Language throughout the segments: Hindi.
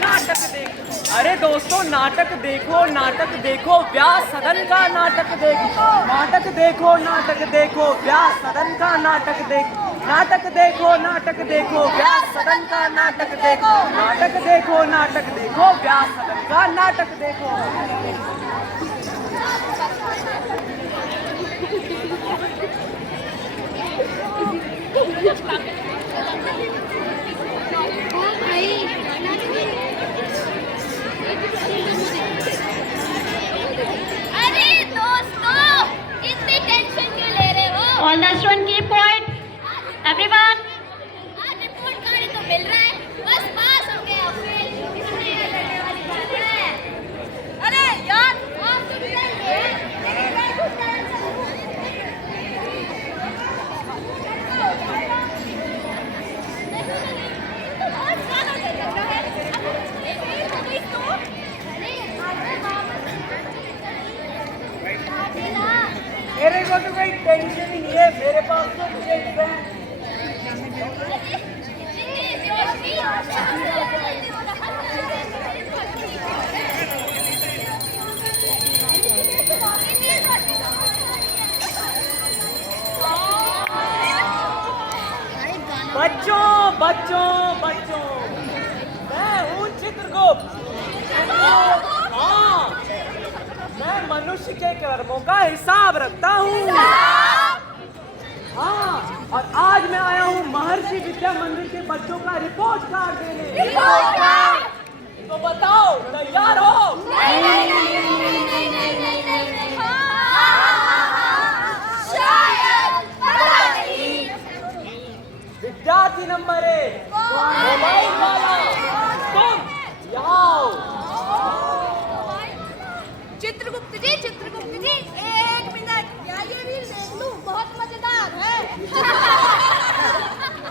नाटक देखो। अरे दोस्तों, नाटक देखो, नाटक देखो, व्यास सदन का नाटक देखो। नाटक देखो, नाटक देखो, व्यास सदन का नाटक देखो। नाटक देखो, नाटक देखो, व्यास सदन का नाटक देखो। नाटक देखो, नाटक देखो, व्यास सदन का नाटक देखो। All the students keep quiet. Everyone. आज रिपोर्ट कार्ड तो मिल रहा है, बस पास हो गया, फेल किसने करने वाली बात है। अरे यार, आप तो मिलेंगे, लेकिन मैं कुछ टेंशन बहुत सालों से चल रहा है। अब ये फेल हो गई तो अरे वापस मेरे को तो कोई टेंशन ही नहीं है, मेरे पास तो टिकट है। बच्चों बच्चों बच्चों, मैं हूँ चित्रगुप्त। हाँ, मैं मनुष्य के कर्मों का हिसाब रखता हूँ। हाँ, और आज मैं आया हूँ महर्षि विद्या मंदिर के बच्चों का रिपोर्ट कार्ड देने। तो बताओ, तैयार हो? विद्यार्थी नंबर 1, मोबाइल वाला, तुम यहाँ आओ। चित्रगुप्त जी, एक मिनट, क्या ये रील देख लूं? बहुत मजेदार है।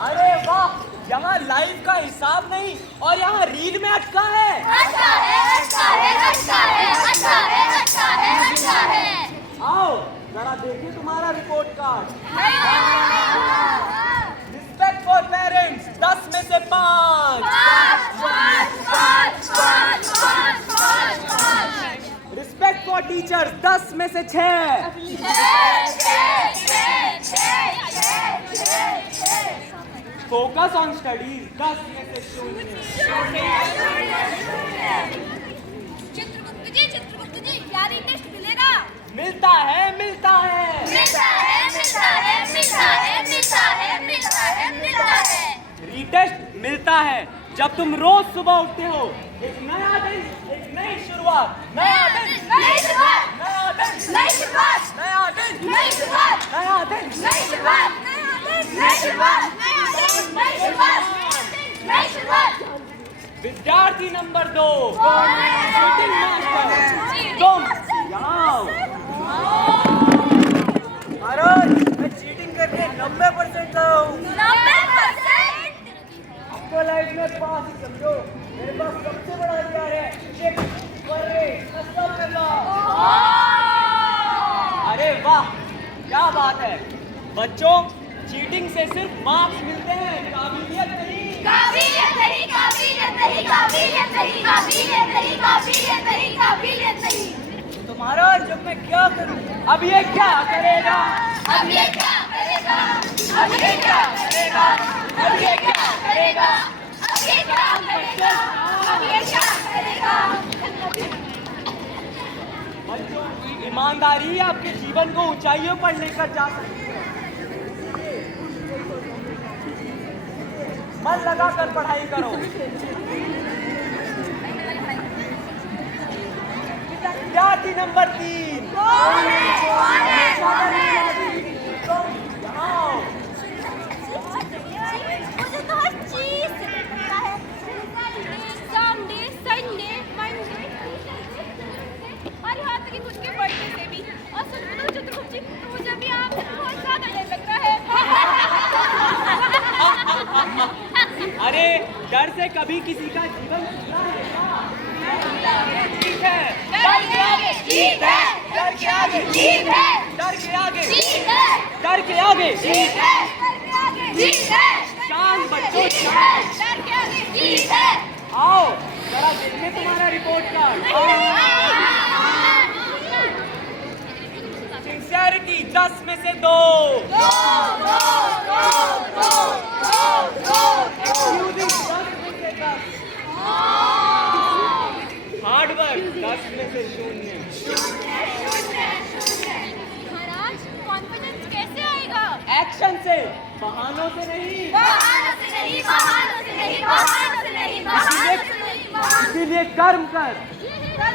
अरे वाह, यहाँ लाइव का हिसाब नहीं और यहाँ रील में अटका है। अच्छा है। आओ जरा देखिए तुम्हारा report card. Respect for parents 10 में से 5। रिस्पेक्ट फॉर टीचर्स 10 में से 6। फोकस ऑन स्टडीज 10 में से 0। चित्रगुप्त जी, क्या टेस्ट मिलेगा? मिलता है। रीटेस्ट मिलता है जब तुम रोज सुबह उठते हो। एक नया दिन, एक नई शुरुआत। नया दिन, नई शुरुआत। नया दिन, नई शुरुआत। नया दिन, नई शुरुआत। नया दिन, नई शुरुआत। नई शुरुआत। नई शुरुआत। विद्यार्थी नंबर 2, शूटिंग मास्टर, तुम यहाँ आओ। महाराज, मैं चीटिंग करके 90% लाया हूँ। 90%? आपको लाइफ में पास ही समझो। मेरे पास सबसे बड़ा हथियार है, शिट, वर्रे, अस्तगफिरुल्लाह। अरे वाह, क्या बात है। बच्चों, चीटिंग से सिर्फ मार्क्स मिलते हैं, काबिलियत नहीं। तो महाराज, जब मैं क्या करूं? अब ये क्या करेगा? अब ये क्या करेगा? अब ये क्या करेगा? अब ये क्या करेगा? अब ये क्या करेगा? अब ये क्या करेगा? बच्चों, ईमानदारी आपके जीवन को ऊंचाइयों पर लेकर जा सकती है। मन लगाकर पढ़ाई करो। विद्यार्थी नंबर 3, मुझे तो हर चीज से पता है। संडे, संडे, मंडे, और यहाँ तक कि खुद के बर्थडे से भी। और सच बताऊं चित्रगुप्त जी, मुझे भी आपसे बहुत ज्यादा डर लग रहा है। अरे, डर से कभी किसी का जीवन सुधरा है क्या? ठीक है। डर के आगे जीत है। डर के आगे जीत है। डर के आगे जीत है। डर के आगे जीत है। शांत बच्चों, आओ जरा देखिए तुम्हारा रिपोर्ट कार्ड। सिंसियरिटी 10 में से 2। एक्सक्यूजिंग 10 में से 10। हार्ड वर्क 10 में से 0। महाराज कॉन्फिडेंस कैसे आएगा? एक्शन से, बहानों से नहीं। बहानों से नहीं, बहानों से नहीं, बहानों से नहीं, बहानों से नहीं, बहानों से इसीलिए कर्म कर,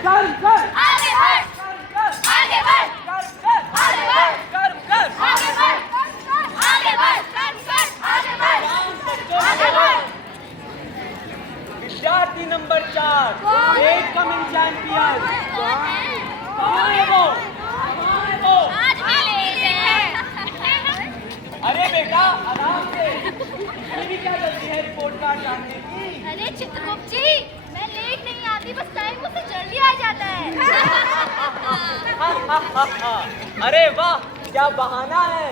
कर्म कर, आगे बढ़, कर्म कर, आगे बढ़, कर्म कर, आगे बढ़, कर्म कर, आगे बढ़, आगे बढ़, कर्म कर, आगे बढ़, आगे बढ़। विद्यार्थी नंबर 4, एक कमिंग चैंपियन। कौन है? कहाँ है वो? कहाँ है वो? आज भी लेट है। अरे बेटा आराम से, ये भी क्या गलती है रिपोर्ट कार्ड जानने की? अरे चित्रगुप्त जी, मैं लेट नहीं आती, बस टाइम मुझसे जल्दी आ जाता है। अरे वाह क्या बहाना है।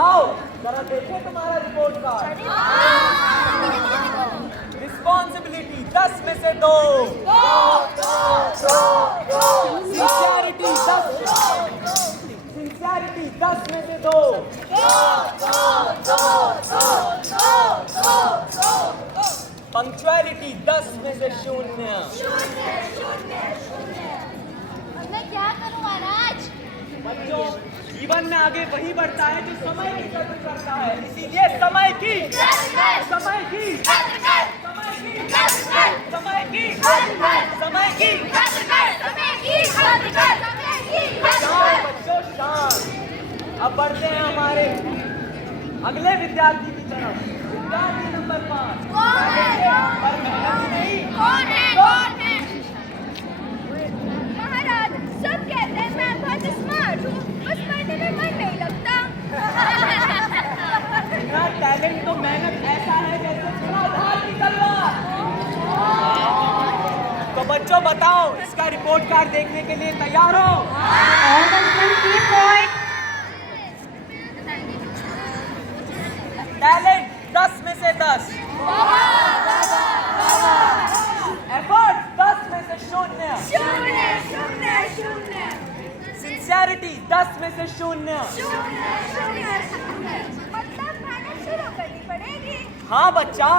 आओ जरा देखें तुम्हारा रिपोर्ट कार्ड। रिस्पॉन्सिबिलिटी 10 में से 2। सिंसियरिटी 10 में से 2। पंक्चुअलिटी 10 में से 0। अब मैं क्या करूं महाराज? बच्चों जीवन में आगे वही बढ़ता है जो समय की कदर करता है, इसीलिए समय की, समय की, समय की, समय की, समय की, शांत बच्चों शांत। अब बढ़ते हैं हमारे अगले विद्यार्थी की तरफ। विद्यार्थी नंबर 5। कौन है? पर मेहनत ही नहीं। कौन है? कौन है? महाराज सब कहते हैं मैं बहुत स्मार्ट हूँ, बस पढ़ने में मन नहीं लगता। इतना टैलेंट तो मेहनत ऐसा है जैसे धुआंधार की तलवार। तो बच्चों बताओ इसका रिपोर्ट कार्ड देखने के लिए तैयार हो? टैलेंट 10 में से 10। एफर्ट 10 में से 0। सिंसियरिटी 10 में से 0। मतलब मेहनत शुरू करनी पड़ेगी। हाँ बच्चा,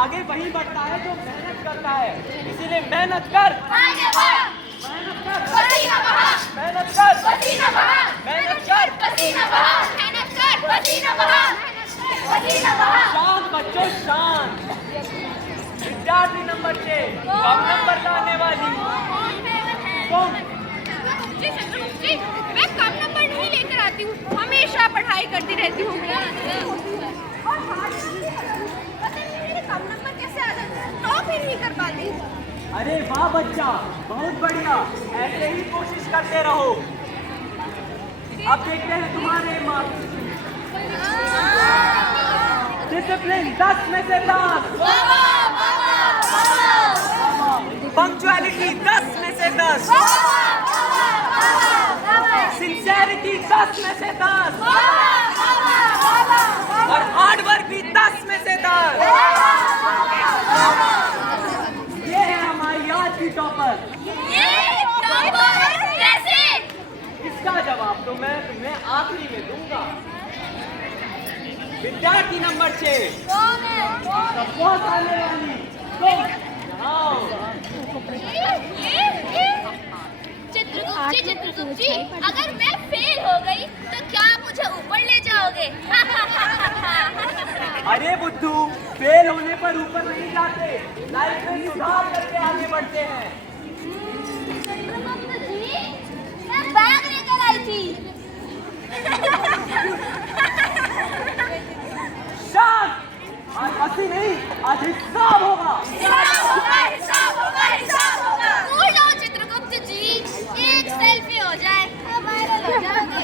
आगे वही बढ़ता है जो मेहनत करता है, इसीलिए मेहनत कर, आगे बढ़, मेहनत कर, पसीना बहा, मेहनत कर, पसीना बहा, मेहनत कर। पसीना बहा, मेहनत कर, पसीना बहा, पसीना बहा। शांत बच्चों शांत। विद्यार्थी नंबर 6, कम नंबर लाने वाली। कौन? चित्रगुप्त जी, मैं कम नंबर नहीं लेकर आती हूँ, हमेशा पढ़ाई करती रहती हूँ। और पता नहीं मेरे कम नंबर कैसे आ जाते हैं, टॉप ही नहीं कर पाती। अरे वाह बच्चा, बहुत बढ़िया, ऐसे ही कोशिश करते रहो। अब देखते हैं तुम्हारे मार्क्स। डिसिप्लिन 10 में से 10। पंक्चुअलिटी 10 में से 10। सिंसियरिटी 10 में से 10। और हार्ड वर्क भी 10 में से 10। ये है हमारी आज की टॉपर। कैसे? इसका जवाब तो मैं तुम्हें आखिरी में दूंगा। विद्यार्थी नंबर 6, कौन है? बहुत आने वाली। चित्रगुप्त जी, अगर मैं फेल हो गई तो क्या आप मुझे ऊपर ले जाओगे? अरे बुद्धू, फेल होने पर ऊपर नहीं जाते, लाइफ में सुधार करके आगे बढ़ते हैं। चित्रगुप्त जी, मैं बैग लेकर आई थी। शांत, आज हंसी नहीं, आज हिसाब होगा। कूल डाउन चित्रगुप्त जी, एक सेल्फी हो जाए, वायरल हो जाओगे।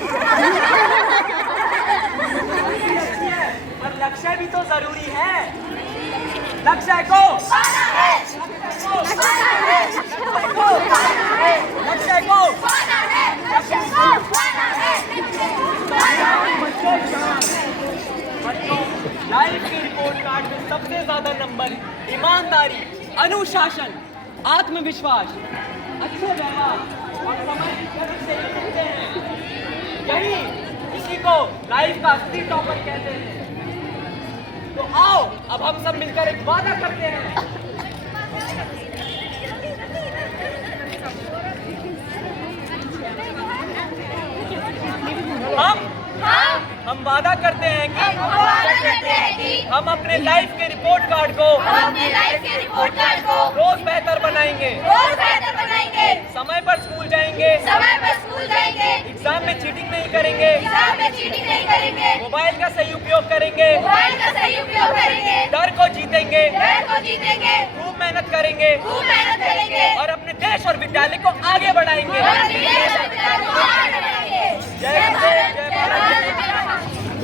अच्छी है, पर लक्ष्य भी तो जरूरी है। लक्ष्य को, लक्ष्य को, बच्चों लाइफ के रिपोर्ट कार्ड में सबसे ज्यादा नंबर ईमानदारी, अनुशासन, आत्मविश्वास, अच्छे व्यवहार और समय की कदर से ही मिलते हैं। यही इसी को लाइफ का असली टॉपर कहते हैं। तो आओ अब हम सब मिलकर एक वादा करते हैं। हम वादा करते हैं कि हम अपने लाइफ के रिपोर्ट कार्ड को रोज बेहतर बनाएंगे, समय पर स्कूल जाएंगे, एग्जाम में चीटिंग नहीं करेंगे, मोबाइल का सही उपयोग करेंगे, डर को जीतेंगे, खूब मेहनत करेंगे और अपने देश और विद्यालय को आगे बढ़ाएंगे।